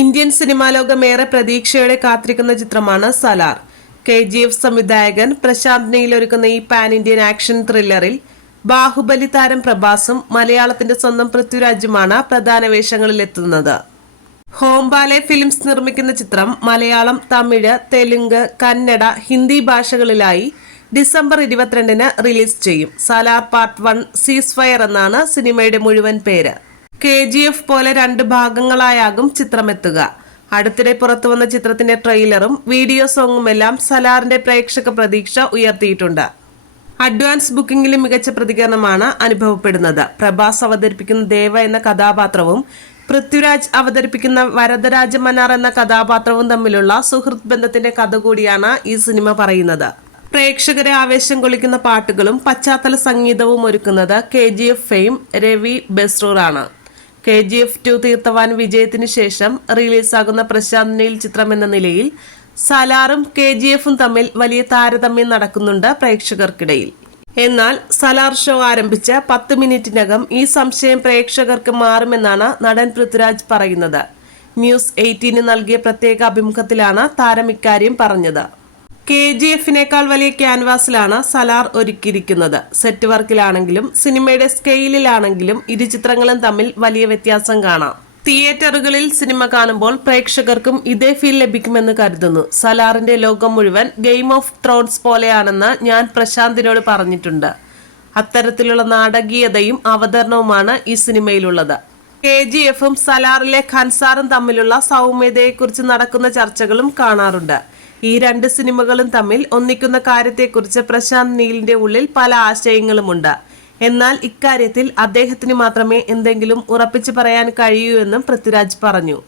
Indian cinema ലോകം ഏറെ പ്രതീക്ഷയോടെ കാത്തിരിക്കുന്ന ചിത്രമാണ് സലാർ. കെ ജി എഫ് സംവിധായകൻ പ്രശാന്ത് നെയിൽ ഒരുക്കുന്ന ഈ പാൻ ഇന്ത്യൻ ആക്ഷൻ ത്രില്ലറിൽ ബാഹുബലി താരം പ്രഭാസും മലയാളത്തിന്റെ സ്വന്തം പൃഥ്വിരാജുമാണ് പ്രധാന വേഷങ്ങളിലെത്തുന്നത് ഹോംബാലെ ഫിലിംസ് നിർമ്മിക്കുന്ന ചിത്രം മലയാളം തമിഴ് തെലുങ്ക് കന്നഡ ഹിന്ദി ഭാഷകളിലായി ഡിസംബർ ഇരുപത്തിരണ്ടിന് റിലീസ് ചെയ്യും. Salaar part one ceasefire എന്നാണ് സിനിമയുടെ മുഴുവൻ പേര്. കെ ജി എഫ് പോലെ രണ്ട് ഭാഗങ്ങളായാകും ചിത്രമെത്തുക. അടുത്തിടെ പുറത്തുവന്ന ചിത്രത്തിന്റെ ട്രെയിലറും വീഡിയോ സോങ്ങും എല്ലാം സലാറിന്റെ പ്രേക്ഷക പ്രതീക്ഷ ഉയർത്തിയിട്ടുണ്ട്. അഡ്വാൻസ് ബുക്കിംഗിലും മികച്ച പ്രതികരണമാണ് അനുഭവപ്പെടുന്നത്. പ്രഭാസ് അവതരിപ്പിക്കുന്ന ദേവ എന്ന കഥാപാത്രവും പൃഥ്വിരാജ് അവതരിപ്പിക്കുന്ന വരദരാജ മന്നാർ എന്ന കഥാപാത്രവും തമ്മിലുള്ള സുഹൃത്ത് ബന്ധത്തിന്റെ കഥ കൂടിയാണ് ഈ സിനിമ പറയുന്നത്. പ്രേക്ഷകരെ ആവേശം കൊള്ളിക്കുന്ന പാട്ടുകളും പശ്ചാത്തല സംഗീതവും ഒരുക്കുന്നത് K G F fame Ravi ബെസ്റൂറാണ് K G F two തീർത്തവാൻ വിജയത്തിനു ശേഷം റിലീസാകുന്ന പ്രശാന്ത് നീൽ ചിത്രം എന്ന നിലയിൽ സലാറും കെ ജി എഫും തമ്മിൽ വലിയ താരതമ്യം നടക്കുന്നുണ്ട് പ്രേക്ഷകർക്കിടയിൽ. എന്നാൽ സലാർ ഷോ ആരംഭിച്ച പത്ത് മിനിറ്റിനകം ഈ സംശയം പ്രേക്ഷകർക്ക് മാറുമെന്നാണ് നടൻ പൃഥ്വിരാജ് പറയുന്നത്. ന്യൂസ് എയ്റ്റീന് നൽകിയ പ്രത്യേക അഭിമുഖത്തിലാണ് താരം ഇക്കാര്യം പറഞ്ഞത്. കെ ജി എഫിനേക്കാൾ വലിയ ക്യാൻവാസിലാണ് സലാർ ഒരുക്കിയിരിക്കുന്നത്. സെറ്റ് വർക്കിലാണെങ്കിലും സിനിമയുടെ സ്കെയിലിലാണെങ്കിലും ഇരു ചിത്രങ്ങളും തമ്മിൽ വലിയ വ്യത്യാസം കാണാം. തിയേറ്ററുകളിൽ സിനിമ കാണുമ്പോൾ പ്രേക്ഷകർക്കും ഇതേ ഫീൽ ലഭിക്കുമെന്ന് കരുതുന്നു. സലാറിന്റെ ലോകം മുഴുവൻ ഗെയിം ഓഫ് ത്രോൺസ് പോലെയാണെന്ന് ഞാൻ പ്രശാന്തിനോട് പറഞ്ഞിട്ടുണ്ട്. അത്തരത്തിലുള്ള നാടകീയതയും അവതരണവുമാണ് ഈ സിനിമയിലുള്ളത്. കെ ജി എഫും സലാറിലെ ഖൻസാറും തമ്മിലുള്ള സൗമ്യതയെക്കുറിച്ച് നടക്കുന്ന ചർച്ചകളും കാണാറുണ്ട്. ഈ രണ്ട് സിനിമകളും തമ്മിൽ ഒന്നിക്കുന്ന കാര്യത്തെക്കുറിച്ച് പ്രശാന്ത് നീലിന്റെ ഉള്ളിൽ പല ആശയങ്ങളുമുണ്ട്. എന്നാൽ ഇക്കാര്യത്തിൽ അദ്ദേഹത്തിന് മാത്രമേ എന്തെങ്കിലും ഉറപ്പിച്ചു പറയാൻ കഴിയൂ എന്നും പൃഥ്വിരാജ് പറഞ്ഞു.